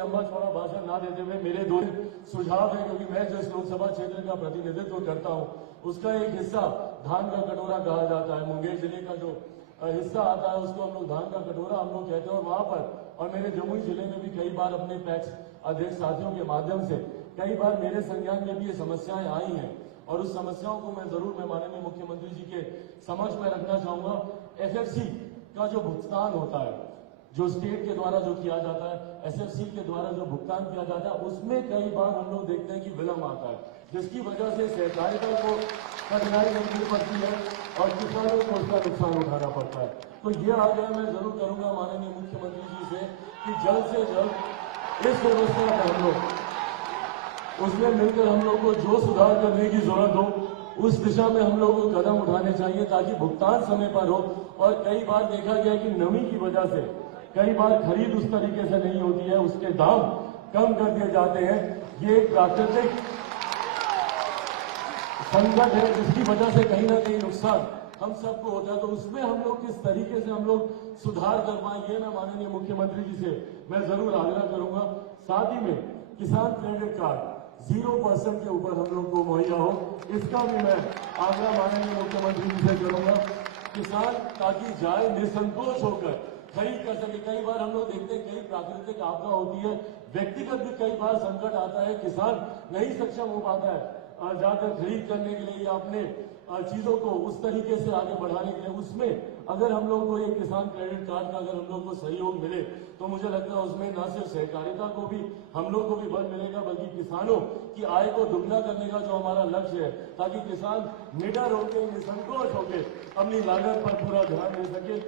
लंबा चौड़ा भाषण ना देते हुए मेरे दो सुझाव है, क्योंकि मैं जिस लोकसभा क्षेत्र का प्रतिनिधित्व करता हूं उसका एक हिस्सा धान का कटोरा कहा जाता है। मुंगेर जिले का जो हिस्सा आता है उसको हम लोग धान का कटोरा हम लोग कहते हैं। और वहां पर और मेरे जमुई जिले में भी कई बार अपने पैक्स अध्यक्ष साथियों के माध्यम से कई बार मेरे संज्ञान में भी ये समस्याएं आई हैं और उस समस्याओं को मैं जरूर माननीय मुख्यमंत्री जी के समक्ष में रखना चाहूंगा। एफएफसी का जो भुगतान होता है, जो स्टेट के द्वारा जो किया जाता है, एसएफसी के द्वारा जो भुगतान किया जाता है, उसमें कई बार हम लोग देखते हैं कि विलंब आता है, जिसकी वजह से सहकारिता को कठिनाई बननी पड़ती है और किसानों को उसका नुकसान उठाना पड़ता है। तो ये आग्रह मैं जरूर करूंगा माननीय मुख्यमंत्री जी से कि जल्द से जल्द इस व्यवस्था में हम लोग उसमें मिलकर हम लोग को जो सुधार करने की जरूरत हो उस दिशा में हम लोग को कदम उठाने चाहिए ताकि भुगतान समय पर हो। और कई बार देखा गया कि नमी की वजह से कई बार खरीद उस तरीके से नहीं होती है, उसके दाम कम कर दिए जाते हैं। ये एक प्राकृतिक संकट है जिसकी वजह से कहीं ना कहीं नुकसान हम सबको होता है। तो उसमें हम लोग किस तरीके से हम लोग सुधार कर पाए, ये मैं माननीय मुख्यमंत्री जी से मैं जरूर आग्रह करूंगा। साथ ही में किसान क्रेडिट कार्ड 0% के ऊपर हम लोग को मुहैया हो, इसका भी मैं आग्रह माननीय मुख्यमंत्री जी से करूंगा। किसान ताकि जाए निसंकोच होकर खरीद कर सके। कई बार हम लोग देखते हैं कई प्राकृतिक आपदा होती है, व्यक्तिगत भी कई बार संकट आता है, किसान नहीं सक्षम हो पाता है जाकर खरीद करने के लिए या अपने चीजों को उस तरीके से आगे बढ़ाने के लिए। उसमें अगर हम लोग को एक किसान क्रेडिट कार्ड का अगर हम लोग को सहयोग मिले तो मुझे लगता है उसमें न सिर्फ सहकारिता को भी हम लोग को भी बल मिलेगा, बल्कि किसानों की आय को दुगना करने का जो हमारा लक्ष्य है, ताकि किसान निडर होकर निसंकोच होकर अपनी लागत पर पूरा ध्यान दे सके।